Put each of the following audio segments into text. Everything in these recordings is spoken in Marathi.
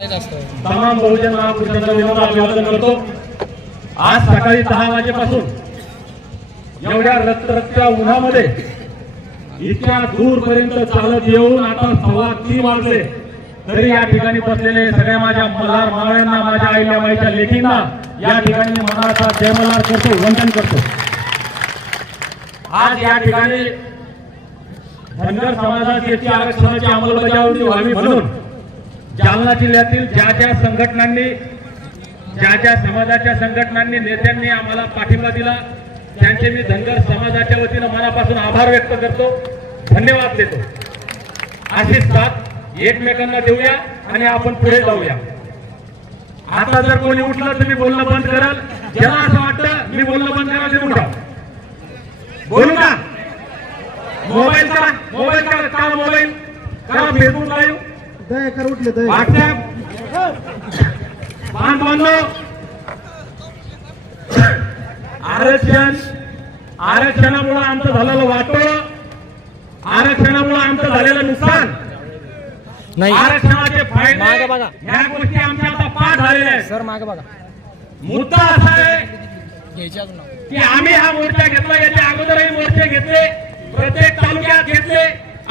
तमाम बहुजन महापुरुषांचा विनम्र अभिवादन करतो. आज सकाळी दहा वाजेपासून एवढ्या रक्तरक्त्या उन्हामध्ये इतक्या दूरपर्यंत चालत येऊन आता सव्वा तीन वाजले तरी या ठिकाणी बसलेले सगळ्या माझ्या मल्हार मावळ्यांना माझ्या आईल्याबाईच्या लेखींना या ठिकाणी मनाचा जयमल्हार करतो वंदन करतो. आज या ठिकाणी धनगर समाजाची आरक्षणाची अंमलबजावणी व्हावी म्हणून जालना जिल्ह्यातील ज्या ज्या संघटनांनी ज्या ज्या समाजाच्या संघटनांनी नेत्यांनी आम्हाला पाठिंबा दिला त्यांचे मी धनगर समाजाच्या वतीनं मनापासून आभार व्यक्त करतो. धन्यवाद देतो. अशी साथ एकमेकांना देऊया आणि आपण पुढे जाऊया. आता जर कोणी उठलं तर मी बोलणं बंद कराल. ज्याला असं वाटतं मी बोलणं बंद करा ते उठा. बोलू का मोबाईल करा मोबाईल करा करा मोबाईल? करा फेसबुक लाईव्ह उठले दया व्हॉट्सअप बांधवांनो आरक्षण आरक्षणामुळे आमचं झालेलं वाटोळं आरक्षणामुळे आमचं झालेलं नुकसान. नाही. आरक्षणाचे फायदे. या गोष्टी आमच्या आता पाठ झालेल्या आहेत. सर मागे बघा. मुद्दा असा आहे. की आम्ही हा मोर्चा घेतला याच्या अगोदरही मोर्चे घेतले प्रत्येक तालुक्यात घेतले.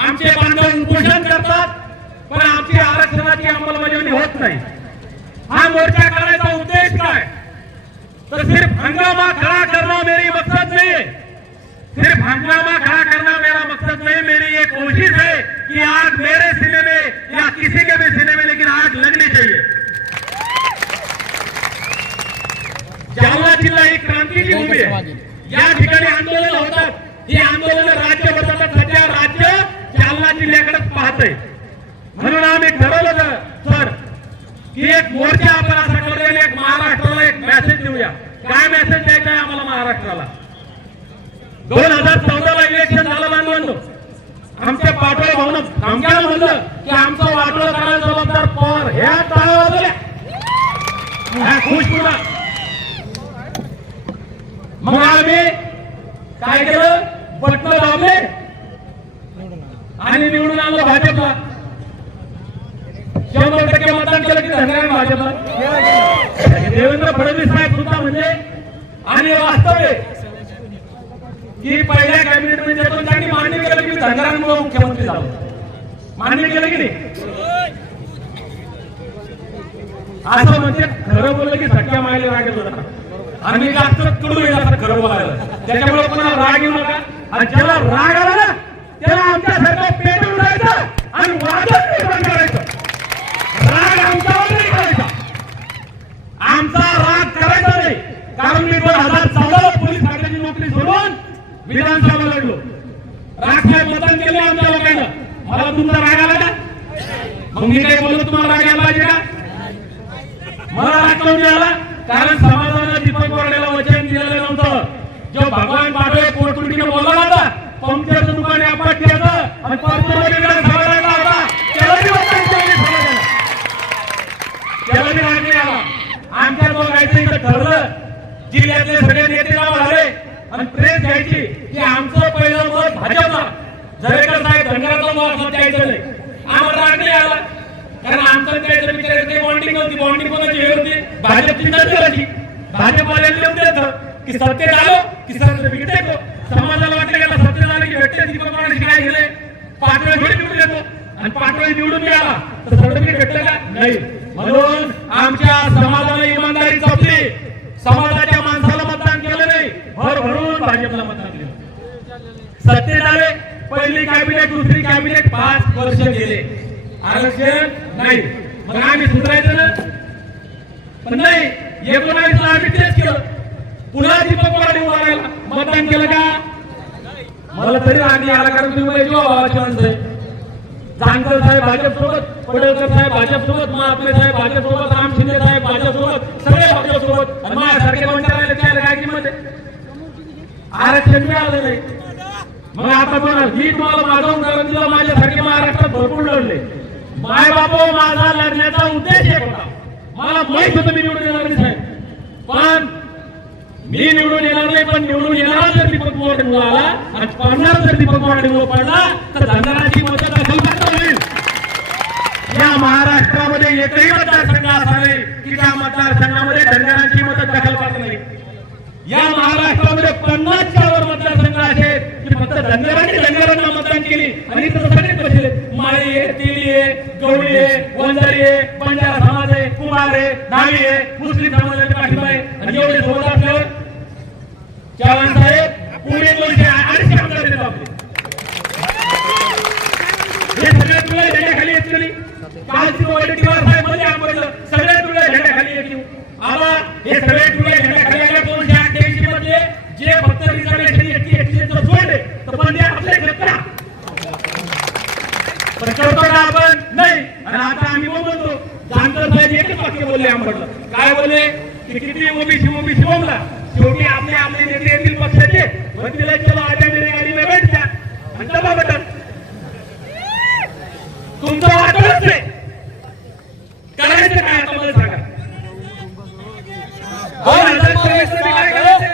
आमचे बांधव उपोषण करतात. पण आमची आरक्षणाची अंमलबजावणी होत नाही. हा मोर्चा करायचा उद्देश काय? तर सिर्फ हंगामा खड़ा करना मेरी मकसद नहीं. है सिर्फ हंगामा खड़ा करना मेरा मकसद नहीं. मेरी ये कोशिश है कि आग मेरे सीने में या किसी के भी सीने में लेकिन आग लगनी चाहिए. जालना जिल्हा ही क्रांतीची भूमी आहे. या ठिकाणी आंदोलन होतात. ही आंदोलन राज्य बदलतात सध्या राज्य जालना जिल्ह्याकडे पाहतंय. म्हणून आम्ही ठरवलं सर की एक मोर्चा आपण असा करूया एक महाराष्ट्राला एक मेसेज देऊया. काय मेसेज द्यायचा आहे आम्हाला महाराष्ट्राला? दोन हजार चौदाला इलेक्शन झालं बांधवांनो. आमच्या पाटोळे भाऊन धमक्यानं म्हणलं की आमचं वाटोळं करायला जबाबदार पवार ह्या टाळा खुश पुन्हा मग आम्ही काय केलं? बटन लावले आणि निवडून आणलं भाजपला. शंभर टक्के मतदान केलं की धनगर भाजपला. देवेंद्र फडणवीस साहेब सुद्धा म्हणजे आणि वास्तव आहे की पहिल्या कॅबिनेटमध्ये त्यांनी मान्य केलं की मी धनगरांमुळे मुख्यमंत्री झालो. मान्य केलं की नाही? असं म्हणजे खरं बोललं की सख्या मायला राग येतो आम्ही जास्त कडू येईल असं खरं बोलायला. त्याच्यामुळे कोणाला राग येऊ नका. आणि ज्याला राग आला ना त्याला आमच्या सरकार पेटून जायचं आणि वाजत आमचा राग करायचा नाही. कारण मी दोन हजार चौदाला पोलीस खात्याची नोकरी सोडून विधानसभा लढलो. राग साहेब मतदान केले आमच्या लोकांना. मला तुमचा राग आला का? मग मी काही बोललो तुम्हाला राग यायला पाहिजे का? मला राग करून आला कारण समाजानं दीपक बोर्डेला वचन दिलेलं नव्हतं. जो भगवान पाटोळे पोटतुटीने बोलला होता पंक्चरचं दुकान आहे केलं आणि पंक्चरमध्ये सगळ्यांना होता त्याला बी वचन केलं समाजानं त्याला बी राग नाही आला आमच्या दोघांचं ठरलं जिल्ह्यातले सगळे नेते नाव आले. आणि प्रेस घ्यायची. की आमचं पहिलं मत भाजपला. जरेकर साहेब धनगराचा मत द्यायचं नाही आम्हाला राग नाही आला. कारण आमचं त्याचं विचारायचं बॉन्डिंग होती बॉन्डिंग कोणाची हे होती? भाजपची नसती भाजपवाल्यांनी लिहून देतं की सत्तेत आलो की सर्टिफिकेट देतो समाजाला वाटलं गेला सत्तेत आले की भेटते दीपक माणशी काय गेले पाटोळे थोडी निवडून देतो आणि पाटोळे निवडून गेला तर सर्टिफिकेट भेटलं का? नाही. म्हणून आमच्या समाजाला इमानदारी जपली. समाजाच्या माणसाला मतदान केलं नाही. भर भरून भाजपला मतदान केलं. सत्तेत आले. पहिली कॅबिनेट दुसरी कॅबिनेट पाच वर्ष गेले. आरक्षण नाही. मग आम्ही सुधारायचं ना? पण नाही. एकोणावीस आम्ही तेच केलं. पुन्हा दीपक वाढ उभारायला. मतदान केलं का? मला तरी आम्ही आला कारण तुम्ही मला माणसं आहे जानकर साहेब भाजपसोबत पडळकर साहेब भाजपसोबत महात्मे साहेब भाजपसोबत राम शिंदे साहेब भाजपसोबत सगळे भाजपसोबत. आणि माझ्यासारखे म्हणता राहिले त्याला काय किंमत आरक्षण मिळालं नाही मग आता बघा मी तुम्हाला माझं उदाहरण दिलं माझ्यासारखे महाराष्ट्रात भरपूर लढले. माय बापो माझा लढण्याचा उद्देश एक होता. मला माहीत होतं मी निवडून येणार नाही साहेब. पण मी निवडून येणार नाही पण निवडून येणार जर दीपक मोड आला आणि पडणार जर दीपक मोड पडला तर धनराजी मदत असेल होईल या महाराष्ट्रामध्ये एकही मतदारसंघ असा नाही की त्या मतदारसंघामध्ये धनगरांची मदत दखल पाहत नाही. या महाराष्ट्रामध्ये पन्नासच्या वर मतदारसंघ असे की फक्त धनगरांनी धनगरांना मतदान केली आणि इतर सगळेच बसले माळी आहे तेली आहे गवळी आहे वंजारी आहे पंजाब समाज आहे कुमार आहे नावी आहे मुस्लिम समाजाचे पाठिंबा आहे. आणि एवढे सोबत असल्यावर चव्हाण साहेब पुणे दोनशे अडीचशे आमदार देतो आपले हे सगळे तुला झेंड्याखाली येत नाही. कालची साहेबमध्ये आपण तुला झेंड्याखाली हे सगळे तुला झेंड्याखाली आल्या दोनशे अठ्ठ्याऐंशी मध्ये जे फक्त रिझर्वेशन सोडले तर आपले पण करतो आपण? नाही. आणि आता आम्ही बोलतो जानकर साहेब एकच वाक्य बोलले आंबडला काय बोलले? की किती ओबीसी ओबीसी बोलला शेवटी आपले आपले नेते येतील पक्षाचे. म्हणतील चलो आजा मेरे गाडी में बैठ जा आणि दबा बटन तुमचं वाटलंच नाही. करायचं काय आता मला सांगा. हो, दोन हजार चोवीसमध्ये काय करायचं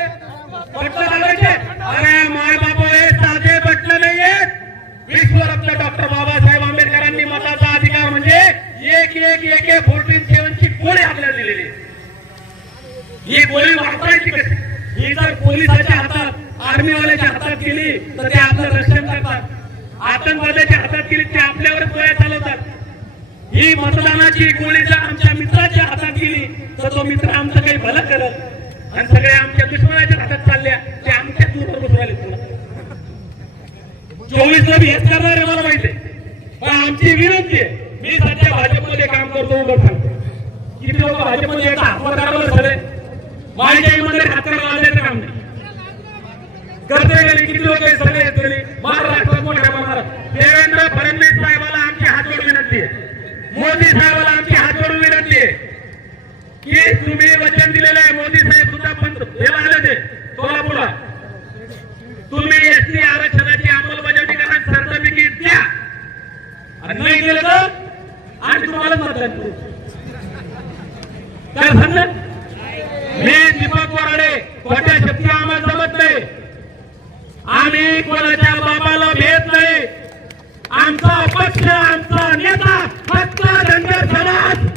पटलं अरे माय बाबा हे साधे पटलं नाहीये. विश्वरत्न डॉक्टर बाबासाहेब आंबेडकरांनी मताचा अधिकार म्हणजे एक एक एक एक फोर्टीन सेवन ची गोळी आपल्याला दिलेली. ही गोळी वापरायची कशी? ही जर पोलिसाच्या हातात आर्मीवाल्याच्या हातात गेली तर ते आपलं आतंकवाद्याच्या हातात गेली ते आपल्यावर गोळ्या चालवतात. ही मतदानाची गोळी जर आमच्या मित्राच्या हातात गेली तर तो मित्र आमचं काही भलं करत आणि सगळे आमच्या दुश्मनाच्या हातात चालल्या ते आमच्या दूरवर बसून राहिले तुला. चोवीस ला हेच करणार आहे मला माहिती पण आमची विनंती आहे मी सध्या भाजपमध्ये काम करतो उभं सांगतो किती लोक भाजपमध्ये येतात हातवर करावं सगळे माझ्या आईमध्ये हातवर लावण्याचं काम नाही. करता गेले किती लोक सगळे येतले महाराष्ट्रात देवेंद्र फडणवीस साहेबाला आमची हात जोडून विनंती आहे. मोदी साहेबाला आमची हात जोडून विनंती आहे. की तुम्ही वचन दिलेलं आहे मोदी साहेब सुद्धा पण याला आले ते सोलापूरला. तुम्ही एसटी आरक्षणाची अंमलबजावणी करा सर्टिफिकेट द्या. आणि नाही दिलं तर आणि तुम्हाला मतदान काय सांगलं मी दीपक वराडे खोट्या शक्ती आम्हाला जमत नाही. आम्ही कोणाच्या बाबाला भेट नाही. आमचा पक्ष आमचा नेता फक्त धनगर समाज.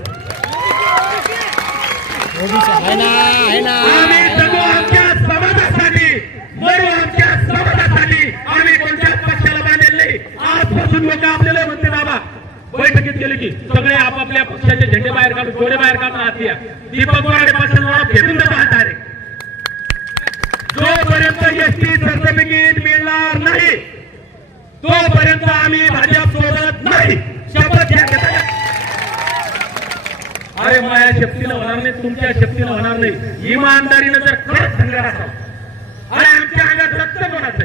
आहे आहे आम्ही जगू आमच्या समाजासाठी मरू आमच्या समाजासाठी आम्ही कोणत्याच पक्षाला बांधलेले नाही. आजपासून लोक आपल्याला म्हणते बाबा बैठकीत गेले की सगळे आपापल्या पक्षाचे झेंडे बाहेर काढून डोळे बाहेर काढून हाती दीपक वराडे पक्षाला फेकून देतो हाताने जोपर्यंत एसटी नाही तोपर्यंत आम्ही भाजप सोडत नाही. शपथ घ्या अरे माझ्या शक्तीनं होणार नाही तुमच्या शक्तीनं होणार नाही. इमानदारीनं जर खरंच धनगर असावं. अरे आमच्या अंगात रक्त कोणाचं?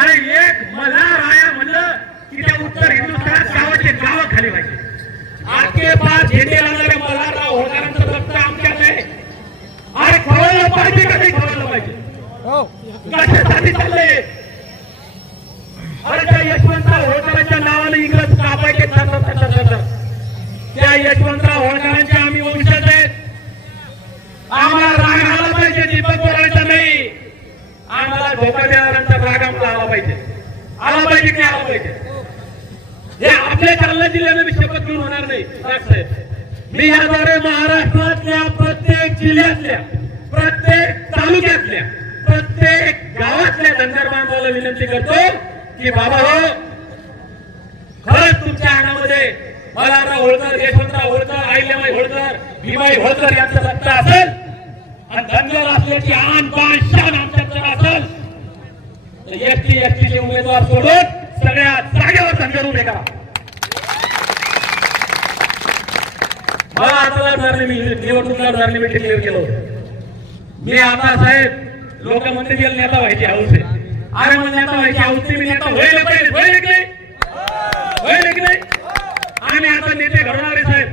अरे एक मला राया म्हणलं की त्या उत्तर हिंदुस्थानात गावाचे गाव खाली पाहिजे. आजके पाच झेंडे लागणारे मल्हारराव होळकरांचं रक्त आमच्यात आहे. अरे खवळलं पाहिजे का नाही खवळलं पाहिजे? हो. कशासाठी चाललंय? अरे त्या यशवंतराव होळकरांच्या नावाने इंग्रज कापायचे ठरतात त्या यशवंतराव होळकरांचे आम्ही वंशज आहेत. आम्हाला राग आला पाहिजे दीपक बोलायचा नाही. आम्हाला धोका देणाऱ्यांचा राग आम्हाला आला पाहिजे. आला पाहिजे की आला पाहिजे? हे आपल्या जालना जिल्ह्याने मी शपथ घेऊन होणार नाही राज साहेब. मी याद्वारे महाराष्ट्रातल्या प्रत्येक जिल्ह्यातल्या प्रत्येक तालुक्यातल्या प्रत्येक गावातल्या धनगर बांधवाला विनंती करतो की बाबा हो खरंच तुमच्या अंगामध्ये मल्हारराव होळकर यशवंतराव होळकर आहिल्याबाई होळकर भीमाई होळकर यांचं रक्त असेल आणि धनगर असल्याची आन बाण शान आमच्यात जर असेल तर एसटी एसटीचे उमेदवार सोडून सगळ्या जागेवर धनगर उभे करा. मला आता लढणार मी निवडणुकीला लढणार मी डिक्लेअर केलं मी आता साहेब लोक म्हणते गेले नेता व्हायची हाऊस आहे. अरे मग नेता व्हायची हौस आहे, मी नेता होईल पाहिजे होईल की नाही होईल की नाही आम्ही आता नेते घडवणारे साहेब.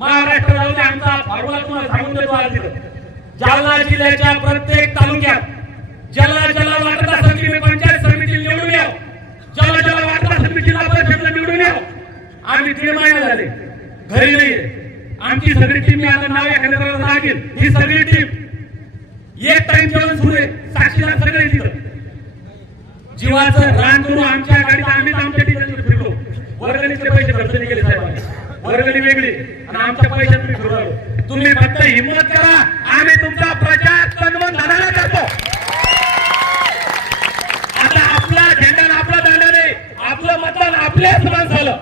महाराष्ट्र जाऊ दे आमचा फॉर्म्युला तुम्हाला सांगून देतो आज इथं. जालना जिल्ह्याच्या प्रत्येक तालुक्यात ज्याला ज्याला वाटत असेल की मी पंचायत समिती निवडून याव. ज्याला ज्याला वाटत असेल मी जिल्हा परिषदला निवडून याव. आम्ही दीड महिने झाले. घरी नाही आमची सगळी टीम मी आता नाव एखाद्या लागेल ही सगळी टीम एक टाइम जेवण सुरू आहे. साक्षीला सगळे दिलं जीवाचं रान करू आमच्या गाडीत आम्हीच आमच्या टीचर फिरलो. वर्गणीचे पैसे खर्च नाही केले साहेब वर्गणी वेगळी आणि आमच्या पैशात मी फिरू तुम्ही फक्त हिंमत करा. आम्ही तुमचा प्रचार तन्मन धनाला करतो. आता आपला झेंडा आपला दांडा नाही आपलं मतदान आपल्याच झालं.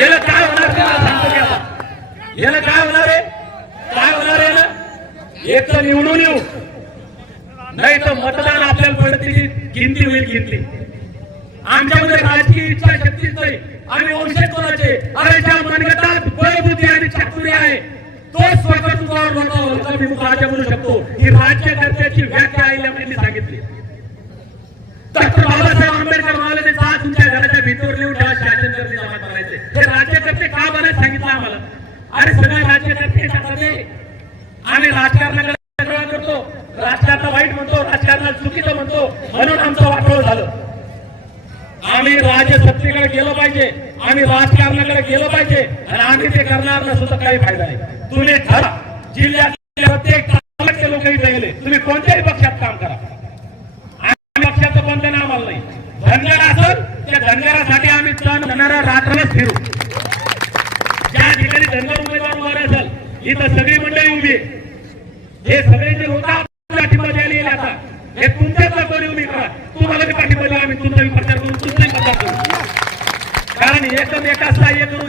याला काय होणार सांगतो मी आता. याला काय होणार आहे? काय होणार आहे ना एक तर निवडून येऊ. नाही तर मतदान आपल्याला पडते गिनती होईल गिनती. आमच्यामध्ये राजकीय इच्छा शक्तीच नाही. आम्ही वंशज कोणाचे? अरे ज्या मनगटात बळबुद्धी आणि चातुर्य आहे तोच स्वतंत्र लोकांवर मी राजा म्हणू शकतो. ही राज्यकर्त्याची व्याख्या आईला सांगितली. डॉक्टर बाबासाहेब आंबेडकर म्हणाले ते जा तुमच्या घराच्या भीतीवर लिहून ठेवा शासन करते जमा करायचे. हे राज्यकर्ते का बनायला सांगितलं आम्हाला? अरे सगळ्या राज्यकर्ते टाकतात हे. राजकारणाकडे वाईट म्हणतो राजकारणाला चुकीचं म्हणतो म्हणून आमचं वाटोळ झालं. आम्ही राजसत्तेकडे गेलो पाहिजे आम्ही राजकारणाकडे गेलो पाहिजे आणि आम्ही ते करणार नसू तर काही फायदा नाही. तुम्ही ठरा. जिल्ह्यातले प्रत्येक तालुक्याचे लोकही इथे गेले तुम्ही कोणत्याही पक्षात काम करा. आम्ही पक्षाचं कोणतं नाव आलं नाही. धनगर असेल त्या धनगरासाठी आम्ही तण धनारा रात्रच फिरू. ज्या ठिकाणी धनगर उमेदवार उभा असेल इथं सगळी मंडळी उभी हे सगळे जे होतात पाठिंबा द्यायला येईल आता हे तुमच्याच लोकांनी उभी करा तुम्हाला बी पाठिंबा द्या आम्ही तुमचा बी प्रचार करू तुमचाही प्रचार करू कारण एकमेकास सहाय्य करू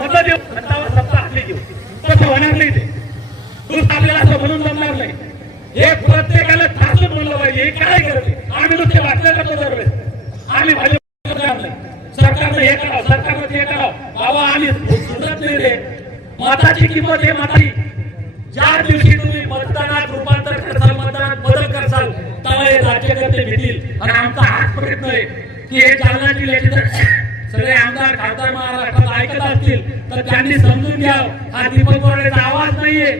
एकमेका देऊ सत्तावर सत्ता आपली देऊ तसं होणार नाही ते. तूच आपल्याला असं म्हणून जमणार नाही. हे प्रत्येकाला ठासून म्हणलं पाहिजे हे काय करते आम्ही नुसते वाटलं करतो दरवेळेस आम्ही भाजप नाही. सरकारनं हे करावं सरकारनं ते करावं. बाबा आम्ही सुधरत नाही रे. मताची किंमत हे मताची. ज्या दिवशी तुम्ही मतदानात रूपांतर करसाल मतदानात बदल करसाल तेव्हा हे राज्यकर्ते भेटतील आणि आमचा हाच प्रयत्न आहे की हे जालना जिल्ह्याचे सगळे आमदार खासदार महाराष्ट्रात ऐकत असतील तर त्यांनी समजून घ्यावं. हा दीपक बोर्डेचा आवाज नाहीये.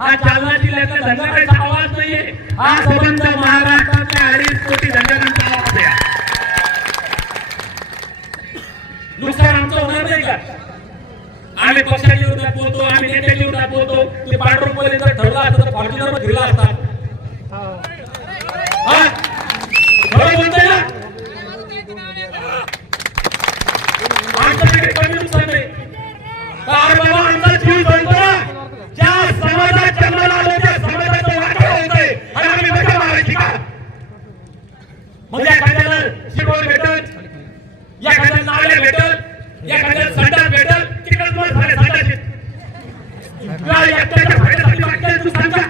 हा जालना जिल्ह्याचा धंदाचा आवाज नाहीये. हा संबंध महाराष्ट्रातल्या अडीच कोटी धनगरांचा आवाज आहे. नुकसान आमचं होणार नाही का? आम्ही पक्षाच्या विरोधात बोलतो आम्ही नेत्याच्या विरोधात बोलतो. ते पांडुरंग पहिले जर ठरला असतं तर फॉर्च्युनर फिरला असतात हा? खरं बोलतोय ना आमच्याकडे कमी नुकसान नाही तर बाबा आमचा जीव जळतो ना ज्या समाजात जन्माला आलो त्या समाजाचं वाटोळं होतंय आणि आम्ही बचा मारायची का मग एखाद्याला शिकवण भेटत एखाद्याला नाल्या भेटत एखाद्याला संडास भेटत तिकडे तुम्हाला झाले संडासचे किंवा एकट्याच्या फायद्यासाठी वाटतंय तू सांगा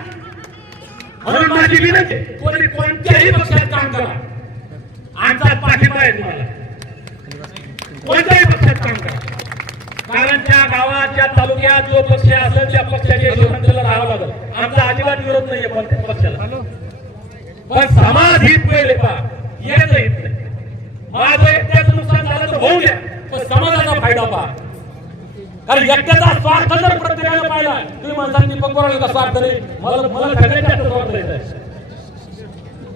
म्हणून माझी विनंती आहे, कोणी कोणत्याही पक्षात काम करा आमचा पाठिंबा आहे तुम्हाला कोणत्याही पक्षात काम करा कारण त्या गावात त्या तालुक्यात जो पक्ष असेल त्या पक्षाच्या हिशोबाने त्याला राहावं लागेल आमचा अजिबात विरोध नाहीये कोणत्याच पक्षाला पण समाज हित पहिले पहा येत हित नाही माझं एकट्याचं नुकसान झालं तर होऊ द्या पण समाजाचा फायदा पहा कारण एकट्याचा स्वार्थ जर प्रत्येकाला पाहिला तुम्ही म्हणता बोराडेचा स्वार्थ नाही मला मला सगळ्यात जास्त स्वार्थ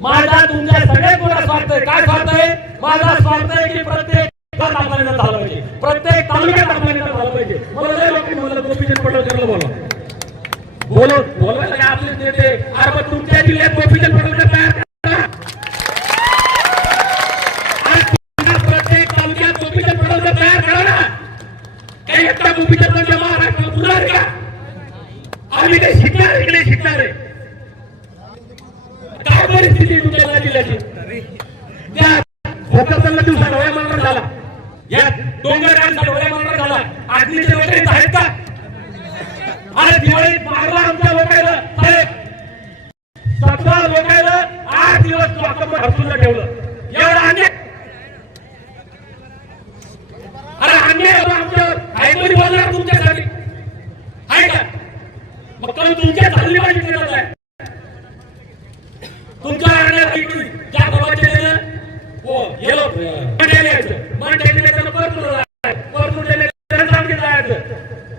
माझा तुमच्या सगळ्यात मोठा स्वार्थ आहे. काय स्वार्थ आहे? माझा स्वार्थ आहे की प्रत्येक आपला झाला पाहिजे. प्रत्येक तालुक्यात आपला निर्णय झाला पाहिजे. मला लोकांनी गोपीचंद पडळकरला बोला बोलो बोलवायला काय आपलेच नेते? अरे तुमच्या जिल्ह्यात गोपीचंद पडळकर तयार करा आज तुमच्या प्रत्येक तालुक्यात गोपीचंद पडळकर तयार करा ना काही एकटा गोपीचंद म्हणजे महाराष्ट्र पुरणार का आम्ही काही शिकणार इकडे शिकणार आहे? काय परिस्थिती तुमच्या जिल्ह्याची? त्या मरण झाला. या मरण झाला. वगैरे आहेत का? अरे दिवाळीत मारला आमच्या लोकायला. साहेब सतरा लोकायला आठ दिवस चॉकअप ठेवलं. एवढा अन्याय. अरे अन्याय आमच्यावर. काहीतरी बोलणार तुमच्या मग तुमच्या चांगली वाईट करत आहे. तुमच्या आणण्यात इकडे ज्या गावाचे हो गेलो मंडळी यायचं म्हणजे परतूर परतूर गेले जायचं.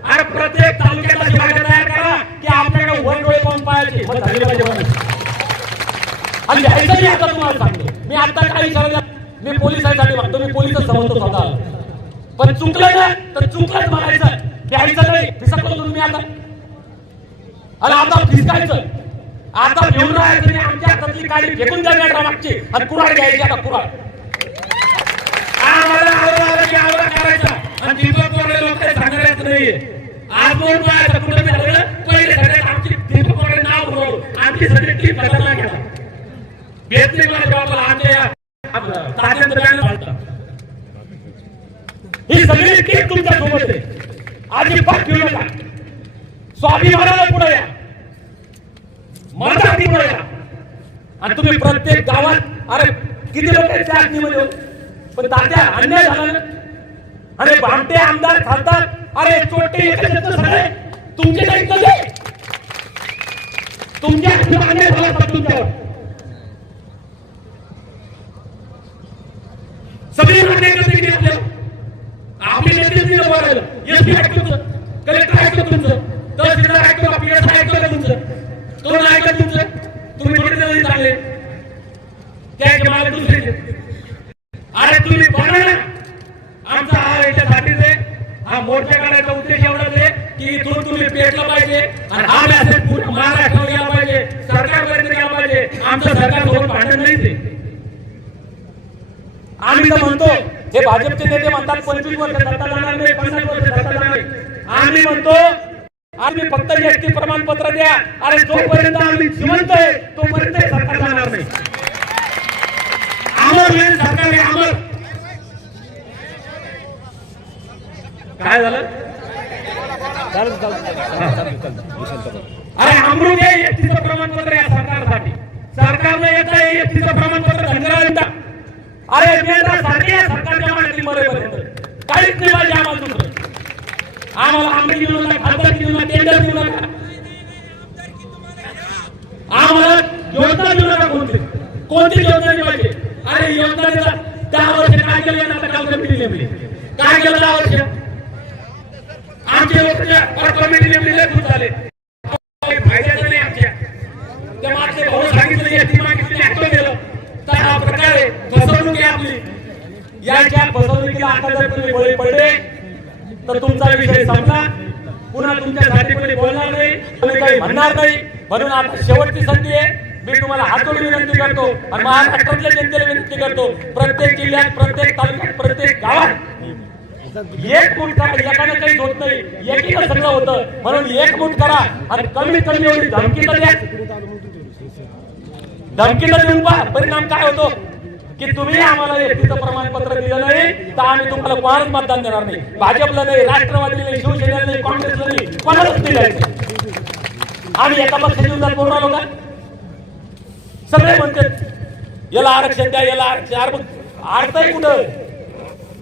अरे प्रत्येक तालुक्याला जागा तयार करा की आपल्याकडे डोळे पाहून पाहायचे मग हो, झाले पाहिजे आणि घ्यायचंही आता तुम्हाला सांगतो. मी आता काही सांगत मी पोलिसांसाठी मागतो. मी पोलिसच समजतो स्वतः पण चुकलं ना तर चुकलंच म्हणायचं द्यायचं नाही. फिसकलो तुम्ही आता. आणि आता फिसकायचं आता घेऊन राहायचं आमच्या हातातली गाडी फेकून द्या मागची. आणि कुराड घ्यायची आता कुराड आम्हाला आवरा आला की आवरा करायचा. आणि दीपक कोरडे लोक काही सांगण्यात नाहीये. आज दोन बाया कुठे मी लागलं पहिले सगळ्यात आमची दीपक कोरडे नाव आमची सगळी टीम मला आमच्या घालतात ही सगळी टीम तुमच्यासोबत आहे अजिबात घेऊ नका. स्वाभिमानाला पुढे या. मराठी पुढे या. आणि तुम्ही प्रत्येक गावात अरे किती लोक त्या अग्नीमध्ये? पण तात्या अन्याय झाला ना? अरे भामटे आमदार खासदार अरे चोटे सगळे तुमचे नाही तुमच्या हातून अन्याय झाला तुमच्यावर. सगळी आपले नेते दिलं बघायला एसपी ऐकतो तुमचं कलेक्टर ऐकतो तुमचं तहसीलदार ऐकतो का पीएस ऐकतो का तुमचं तो नाही ऐकत तुमचं तुम्ही थोडे दिवस चालले त्याचे मागे दुसरे अरे तुम्ही बघा ना आमचा हा याच्यासाठीच आहे हा मोर्चा करायचा उद्देश एवढाच आहे की इथून तुम्ही पेटलं पाहिजे आणि हा मॅसेज पूर्ण महाराष्ट्रावर गेला पाहिजे सरकारपर्यंत गेला पाहिजे आमचं सरकार सोबत भांडण नाहीच आहे आम्ही तर म्हणतो हे भाजपचे पंचवीस वर्ष सत्ता जाणार नाही पन्नास वर्ष सत्ता जाणार आम्ही म्हणतो आम्ही फक्त एसटी प्रमाणपत्र द्या. अरे जोपर्यंत आम्ही जिवंत आहे तोपर्यंत हे सरकार जाणार नाही अमर वेळ सरकार आहे अमर काय झालं चालू चालू चालू अरे अमृत हे एसटीचं प्रमाणपत्र या सरकारसाठी सरकारनं येत आहे एसटीचं प्रमाणपत्र धनगराला अरे केंद्र सारखे या सरकारच्या माहिती मरेपर्यंत काहीच नाही पाहिजे आम्हाला दुसरं आम्हाला आंबे देऊ नका खासदार देऊ नका टेंडर देऊ नका आम्हाला योजना देऊ नका कोणती कोणती योजना नाही पाहिजे अरे योजना दिला दहा वर्ष काय केलं आता काल कमिटी नेमली काय केलं दहा वर्ष? आमचे लोक कमिटी नेमली लय झाले. फायद्याचं नाही आमच्या. मागचे भाऊ सांगितलं याची मागितली गेलं तर हा प्रकार फसवणूक आहे आपली. याच्या फसवणुकीला आता जर तुम्ही बळी पडले तर तुमचा विषय संपला. पुन्हा तुमच्यासाठी कोणी बोलणार नाही तुम्ही काही म्हणणार नाही. म्हणून आता शेवटची संधी आहे. मी तुम्हाला हातोडी विनंती करतो आणि महाराष्ट्रातल्या जनतेला विनंती करतो प्रत्येक जिल्ह्यात प्रत्येक तालुक्यात प्रत्येक गावात एक मुठ करा एकाने काही होत नाही. एकीनं सगळं होतं. म्हणून एक मुठ करा आणि कमी कमी एवढी धमकी तर द्या. धमकी तर देऊन पहा. परिणाम काय होतो? की तुम्ही आम्हाला एसटीचं प्रमाणपत्र दिलं नाही तर आम्ही तुम्हाला कोणालाच मतदान देणार नाही. भाजपला नाही राष्ट्रवादीला नाही शिवसेनेला नाही काँग्रेसला नाही कोणालाच नाही. द्यायचं आम्ही एका पक्षाची विरोधात बोलून आलो सगळे म्हणतात याला आरक्षण द्या याला आरक्षण. अरे मग अडतंय कुठं?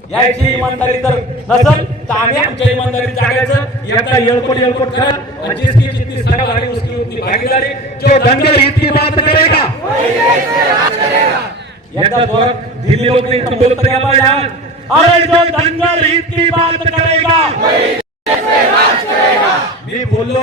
याची इमानदारी तर नसल तर आम्ही आमच्या इमानदारी जागायचं. एकदा येळकोट येळकोट करा. आणि जिसकी जितनी सड़ा भारी उसकी उतनी भागीदारी. जो दंगल इतकी बात करेगा. एकदा जोरात दिल्ली लोक नाही तर बोलत गेला यार अरे जो दंगल इतकी बात करेगा. मी बोललो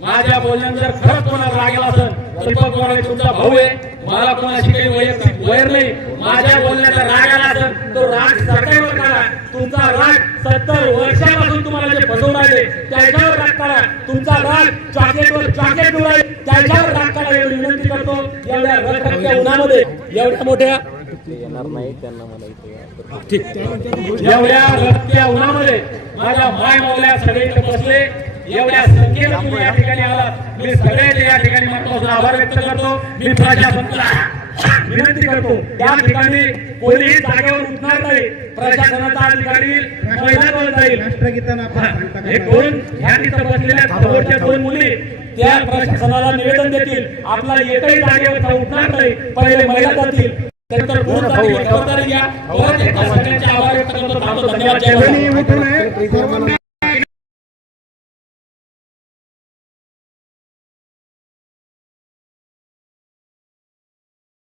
माझ्या बोलण्यात जर खरंच कोणाला रागेला असेल तर दीपक कोणाला तुमचा भाऊ आहे. मला कोणाशी काही वैयक्तिक वैर नाही. माझ्या बोलण्याचा राग आला असेल तो राग सरकारवर करा तुमचा राग सत्तर वर्षापासून तुम्हाला जे फसवून राहिले त्याच्यावर राग करा तुमचा राग चॉकलेटवर चॉकलेट उडाले त्याच्यावर राग करा एवढी विनंती करतो एवढ्या रखरख्या उन्हामध्ये एवढ्या मोठ्या येणार नाही त्यांना मला इथे एवढ्या रक्त्या उन्हामध्ये माझ्या माय मौल्या सगळे बसले. एवढ्या संख्येने तुम्ही या ठिकाणी आला. मी सगळ्याचे या ठिकाणी महत्त्वाचा आभार व्यक्त करतो. मी प्रशासनाला विनंती करतो. या ठिकाणी कोणीही जागेवर उठणार नाही. प्रशासनाचा अधिकारी महिलांवर जाईल. हे. दोन ह्या तिथं बसलेल्या समोरच्या दोन मुली. त्या प्रशासनाला निवेदन देतील. आपला एकही जागेवर उठणार नाही. पहिले महिला जातील. त्यानंतर दोन जागेवर जबाबदारी घ्या. परत एकदा सगळ्यांचे आभार व्यक्त करतो. थांबतो. धन्यवाद.